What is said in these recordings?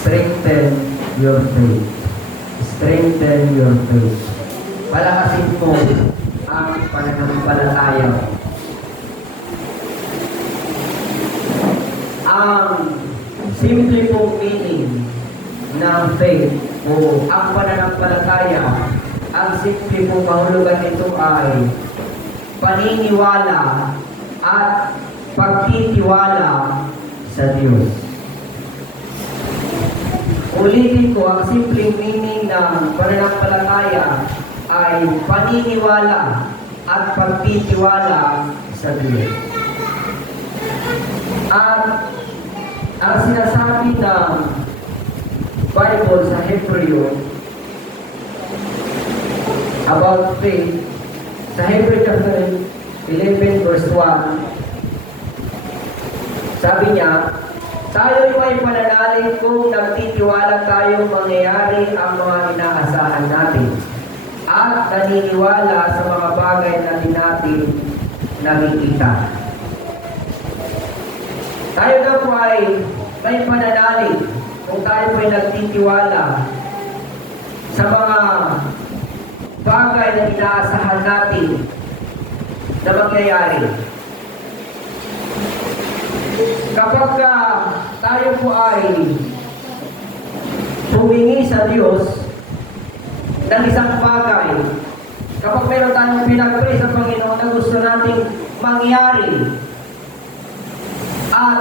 Strengthen your faith. Strengthen your faith. Palakasin mo ang pananampalataya. Ang simple pong meaning ng faith o ang pananampalataya, ang simple pong kahulugan nito ay paniniwala at pagtitiwala sa Diyos. Ulitin ko, ang simpleng meaning ng pananampalataya ay paniniwala at pagtitiwala sa Diyos. At ang sinasabi ng Bible sa Hebreo about faith, sa Hebrew chapter 11 verse 1, sabi niya, tayo'y may pananalig kung nagtitiwala tayong mangyayari ang mga inaasahan natin at naniniwala sa mga bagay na di natin nakikita. Tayo na po ay may pananalig kung tayo po ay nagtitiwala sa mga bagay na inaasahan natin na mangyayari. Kapag tayo po ay humingi sa Diyos ng isang bagay, kapag meron tayong pinag-pray sa Panginoon na gusto nating mangyari at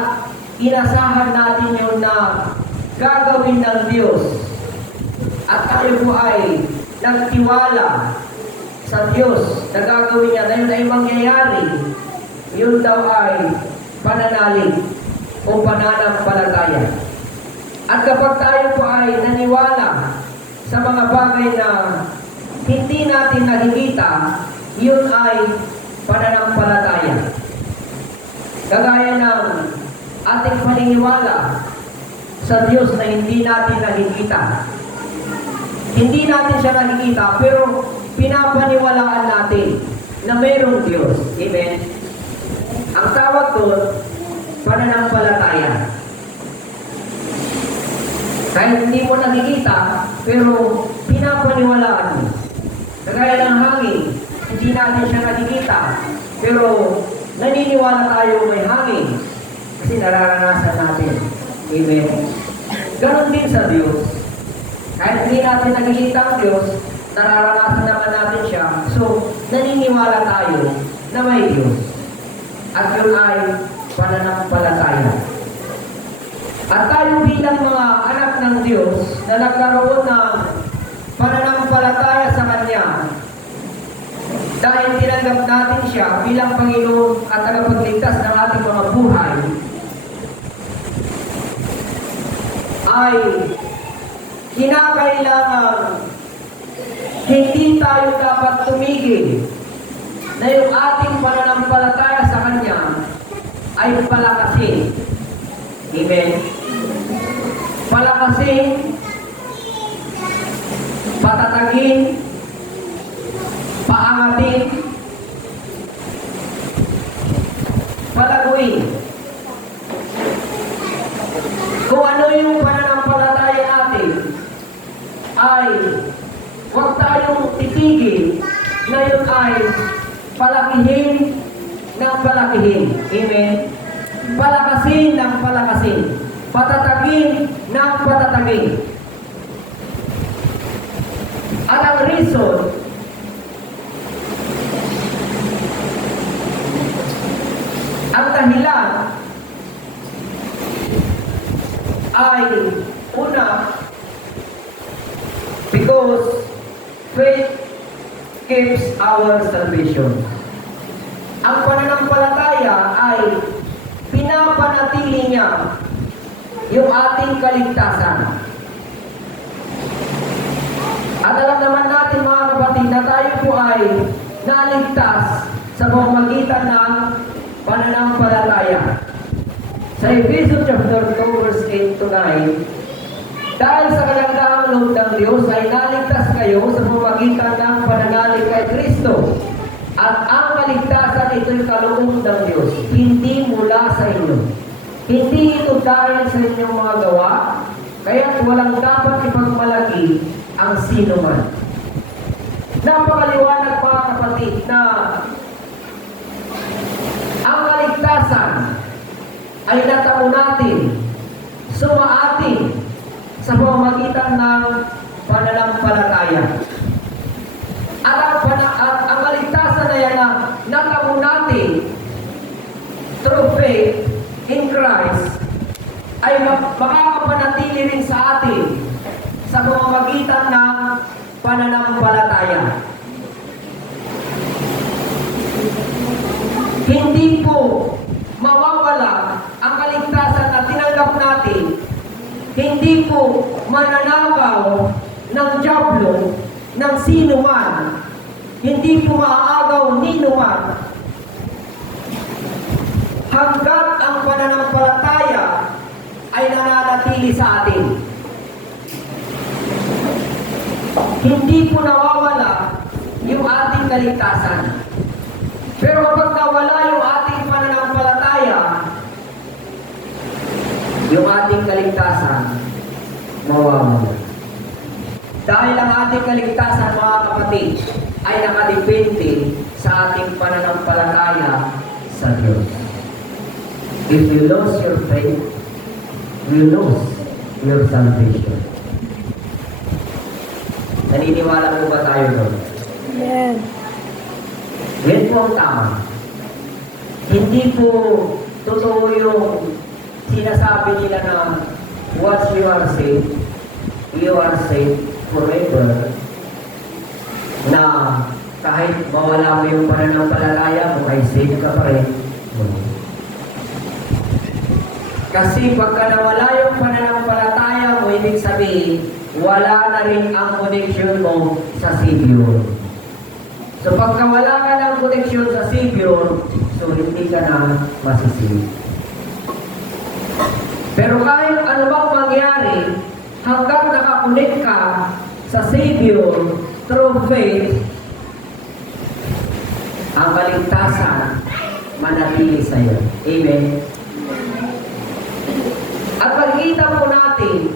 inasahan natin yun na gagawin ng Diyos at tayo po ay nagtiwala sa Diyos na gagawin niya na yun ay mangyayari, yun daw ay pananalig o pananampalataya. At kapag tayo po ay naniwala sa mga bagay na hindi natin nakikita, yun ay pananampalataya. Kagaya ng ating paniniwala sa Diyos na hindi natin nakikita. Hindi natin siya nakikita, pero pinapaniwalaan natin na mayroong Diyos. Amen? Ang tawag doon, pananampalataya. Kahit hindi mo nakikita, pero pinapaniwalaan mo. Kagaya ng hangin, hindi natin siya nakikita, pero naniniwala tayo may hangin kasi nararanasan natin. Amen? Ganon din sa Diyos. Kahit hindi natin nakikita ang Diyos, nararanasan naman natin siya. So, naniniwala tayo na may Diyos. At yun ay pananampalataya. At tayo bilang mga anak ng Diyos na nagkaroon ng pananampalataya sa Kanya, dahil tinanggap natin siya bilang Panginoon at tagapagligtas ng ating mga buhay, ay kinakailangan hindi tayo dapat tumigil na yung ating pananampalataya sa Kanya ay palakasin. Amen? Palakasin, patatagin, paangatin, palaguin. Kung ano yung pananampalataya natin, ay huwag tayong titigil na yun ay palakihin ng palakihin. Amen? Palakasin ng palakasin. Patatagin ng patatagin. At ang reason, ang dahilan ay una, because faith keeps our salvation. Ang pananampalataya ay pinapanatili niya yung ating kaligtasan. At alam naman natin mga kapatid na tayo po ay naligtas sa pamamagitan ng pananampalataya. Sa Ephesians chapter 2 verse 8 to 9, dahil sa kagandaang loob ng Diyos ay naligtas kayo sa pamamagitan ng pananalig kay Kristo. At ang kaligtasan ito'y kaloob ng Diyos, hindi mula sa inyo. Hindi ito dahil sa inyong mga gawa, Kaya walang dapat ipagmalaki ang sino man. Napakaliwanag mga kapatid na ang kaligtasan ay natamo natin, sumaatin sa pamamagitan ng pananampalataya. At ang kaligtasan na yan na natamo natin through faith in Christ ay makakapanatili rin sa atin sa pamamagitan ng pananampalataya. Hindi po mawawala ang kaligtasan na tinanggap natin. Hindi po mananakaw ng dyablo ng sino man. Hindi po maaagaw nino man. Hanggat ang pananampalataya ay nananatili sa atin. Hindi po nawawala yung ating kaligtasan. Pero kapag nawala yung ating pananampalataya, yung ating kaligtasan, mawawala. Dahil ang ating kaligtasan, mga kapatid, ay nakadepende sa ating pananampalataya sa Diyos. If you lose your faith, you lose your salvation. Naniniwala po ba tayo doon? Amen. Yan po ang tama. Hindi po totoo yung sinasabi nila na once you are saved forever, na kahit mawala mo yung pananampalataya mo, ay saved ka pa rin. Kasi pagka nawala yung pananampalataya mo, ibig sabihin, wala na rin ang connection mo sa Savior. So pagka wala ka ng connection sa Savior, so hindi ka na masisave. Pero kahit ano bang mangyari, hanggang nakakunik ka sa Savior through faith, ang kaligtasan manatili sa iyo. Amen. At makikita po natin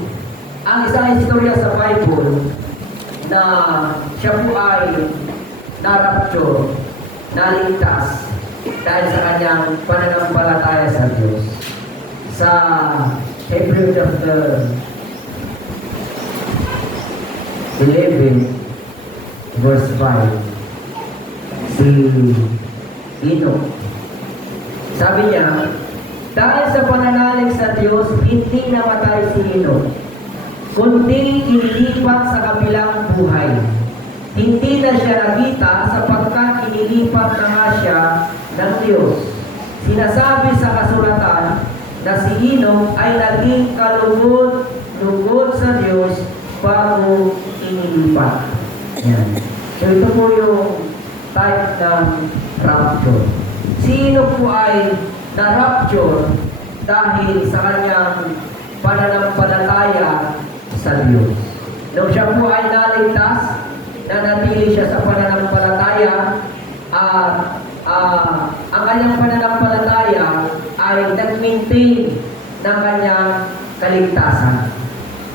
ang isang istorya sa Bible na siya po ay na-rapture, naligtas dahil sa kanyang pananampalataya sa Diyos. Sa Hebrew chapter 11 verse 5, si Enoch, sabi niya, dahil sa pananalig sa Diyos, hindi namatay si Enoch, kundi inilipat sa kabilang buhay. Hindi na siya nakita sapagkat inilipat na nga siya ng Diyos. Sinasabi sa kasulatan na si Enoch ay naging kalugod sa Diyos bago inilipat. Yan. So ito po yung type ng rapture. Si Enoch po ay na-rapture dahil sa kanyang pananampalataya sa Diyos. Nung siya po ay naligtas, nanatili siya sa pananampalataya at ang kanyang pananampalataya ay nag-maintain ng kanyang kaligtasan.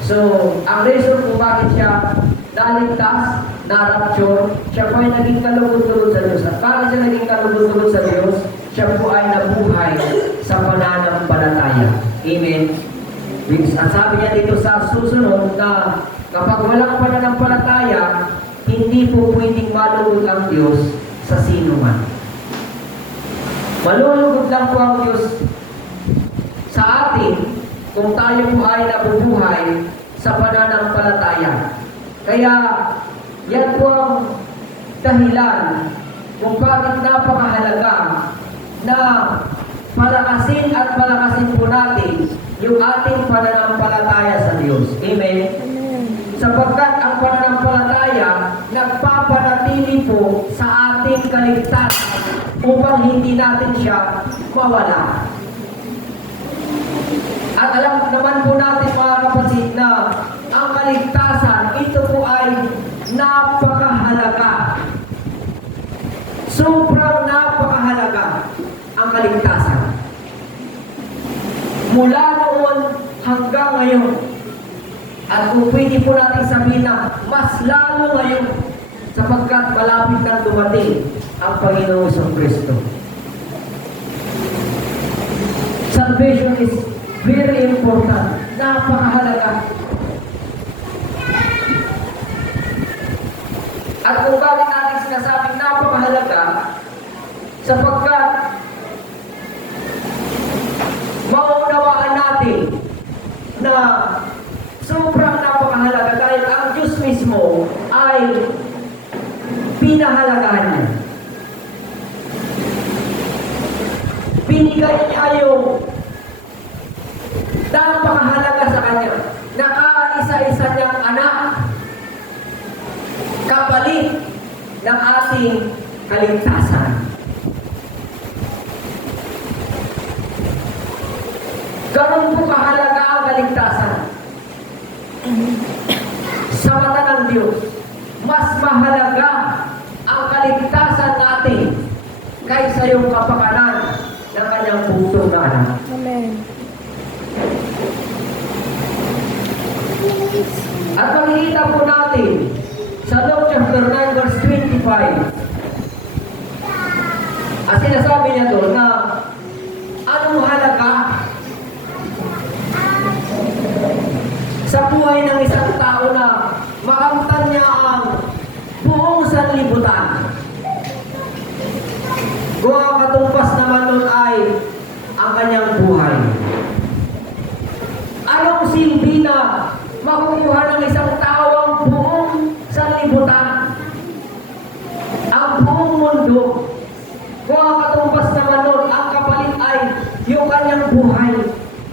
So, ang reason kung bakit siya naligtas, na-rapture, siya po ay naging kalugod-lugod sa Diyos. At bakit siya naging kalugod-lugod sa Diyos? Siya po ay nabuhay sa pananampalataya. Amen. At sabi niya dito sa susunod na kapag walang pananampalataya, hindi po pwedeng malugod ang Diyos sa sino man. Malulugod lang po ang Diyos sa atin kung tayo po ay nabubuhay sa pananampalataya. Kaya yan po ang dahilan kung bakit napakahalaga na palakasin po natin yung ating pananampalataya sa Diyos. Amen? Sapagkat ang pananampalataya nagpapanatili po sa ating kaligtasan upang hindi natin siya mawala. At alam naman po natin mga kapatid na ang kaligtasan, ito po ay napakahalaga. Sobrang napakahalaga ang kaligtasan. Mula noon hanggang ngayon, At kung pwede po natin sabihin na mas lalo ngayon sapagkat malapit na dumating ang Panginoong Kristo. Salvation is very important. Napakahalaga. At kung bakit natin sinasabing napakahalaga, sapagkat maunawaan natin na sobrang napakahalaga dahil ang Diyos mismo ay pinahalagahan niya. Binigay niya yung napakahalaga sa kanya. Nakaisa-isa niyang anak kapalit ng ating kaligtasan. Ganun po kahalaga ang kaligtasan. Sa mata ng Diyos, mas mahalaga ang kaligtasan natin kaysa yung kapakanan ng kanyang pusong na anak. Amen. At makikita po natin sa Luke chapter 9 verse 25. At sinasabi niya doon na anong halaga sa buhay ng isang tao na makamtan niya ang buong sanlibutan. Kung ang katumbas naman nun ay ang kanyang buhay. Anong silbi na makukuha ng isang tao ang buong sanlibutan? Ang buong mundo. Kung ang katumbas naman nun, ang kapalit ay yung kanyang buhay.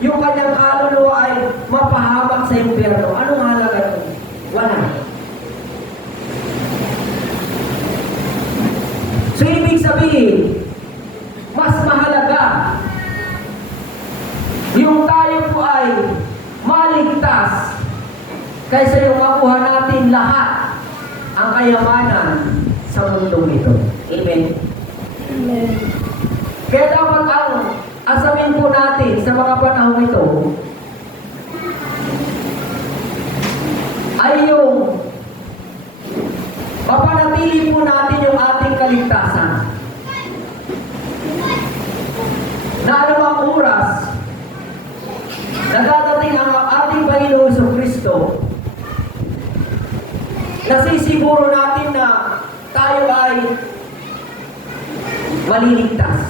Yung kanyang kaluluwa ay mapahamak sa impyerno. Anong halaga ito? Wala. So, ibig sabihin, mas mahalaga yung tayo po ay maligtas kaysa yung makuha natin lahat ang kayamanan sa mundong ito. Amen? Amen. Kaya dapat ang asamin po natin sa mga panahon ito ay yung mapanatili po natin yung ating kaligtasan. Na anumang oras na dadating ang ating Panginoon Kristo, nasisiguro natin na tayo ay maliligtas.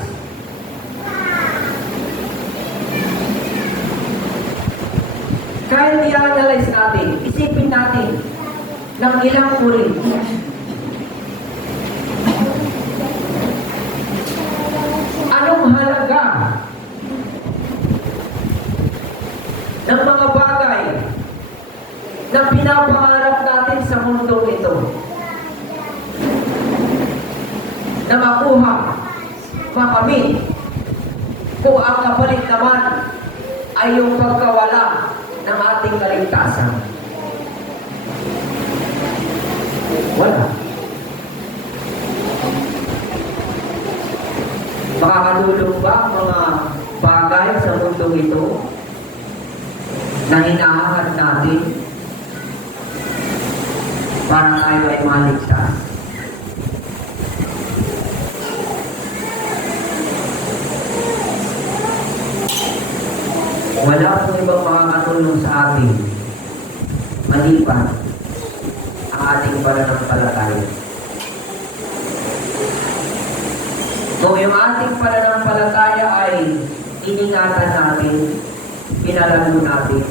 Kahit i-analyze natin, isipin natin ng ilang uri. Anong halaga ng mga bagay na pinapangarap natin sa mundong ito? Na makuha, makamit, kung ang kapalit naman ay yung pagkawala ng ating kaligtasan. Wala. Makakatulong ba ang mga bagay sa mundong ito na hinahangad natin para tayo ay maligtas? Wala pong ibang makakatulong sa atin maliban ang ating pananampalataya. Kung yung ating pananampalataya ay iningatan natin, pinalago natin,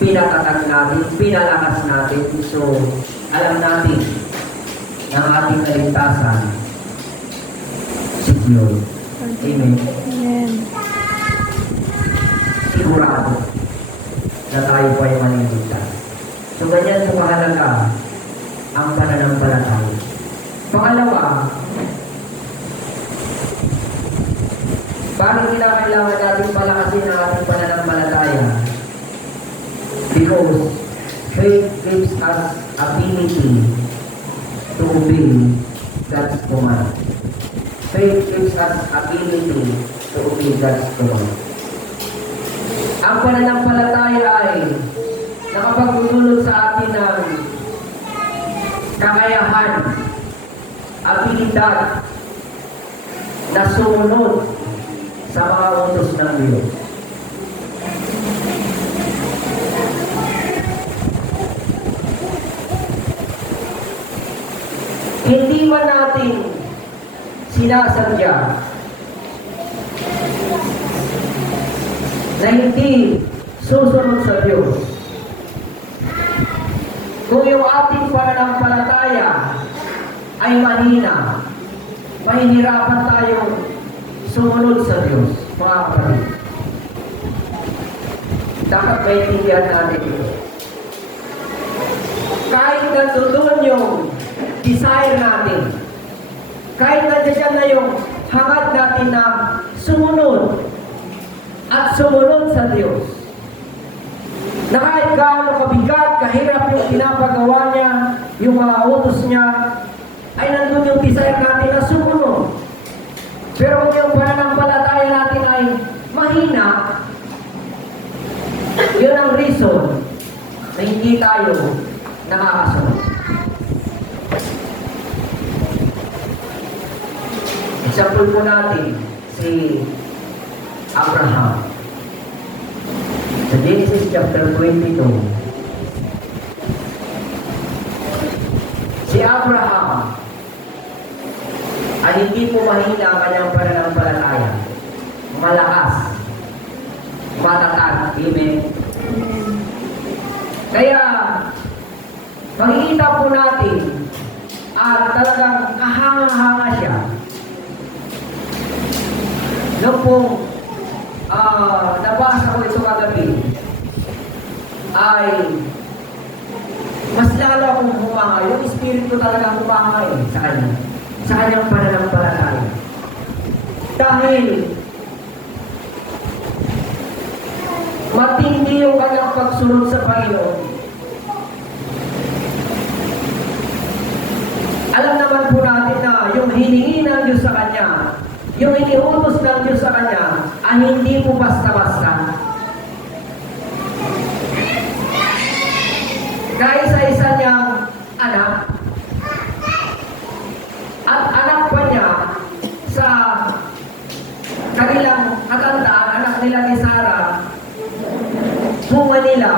pinatatag natin, pinalakas natin, so alam natin na ang ating kaligtasan secure. Amen. Amen. Sigurado na tayo po ay maniligtas. So, ganyan po mahalaga ang pananampalataya. Pangalawa, bakit kailangan natin palakasin ang ating pananampalataya? Because faith gives us ability to obey God's command. Faith gives us ability to obey God's command. Ang pananampalataya ay nakapagdudulot sa atin ng kakayahan, abilidad na sumunod sa mga utos ng Diyos. Hindi man natin sinasadya na hindi susunod sa Diyos. Kung yung ating pananampalataya ay mahina, mahihirapan tayong sumunod sa Diyos, mga kapatid. Dapat maintindihan natin ito. Kahit nandoon yung desire natin, kahit nandiyan na yung hangad natin na sumunod at sumunod sa Diyos, na kahit gaano kabigat, kahirap yung pinapagawa niya, yung mga utos niya, ay nandun yung desire natin na sumunod. Pero kung yung pananampalataya natin ay mahina, yun ang reason na hindi tayo nakakasunod. Example po natin, si Abraham. Sa Genesis chapter 22, si Abraham ay hindi po mahina ang kanyang pananampalataya. Malakas. Matatag. Amen. Kaya, makikita po natin at talagang kahanga-hanga siya. Noong pong nabasa ko ito kagabi, ay mas lalo akong humanga. Yung espiritu talaga humanga sa kanya. Sa kanyang pananampalataya. Dahil matindi yung kanyang pagsunod sa Panginoon. Alam naman po natin na yung hiningi ng Diyos sa kanya, yung iniutos ng Diyos sa kanya, ay hindi po basta-basta. Kaisa-isa niyang anak, at anak pa niya sa kanilang katandaan, anak nila ni Sarah, bunga nila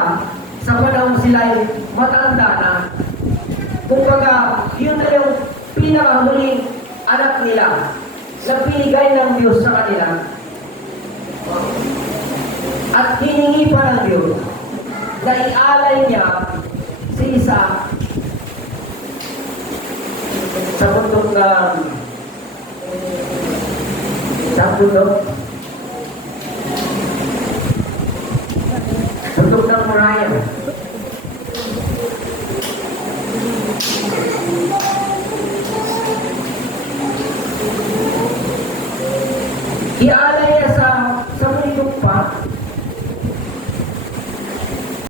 sa panahon sila'y matanda na. Kumbaga, yun na yung pinakahuling anak nila na pinigay ng Diyos sa kanila. At hiningi pa ng Diyos na ialay niya si Isa sa bundok ng bundok ng Moriah.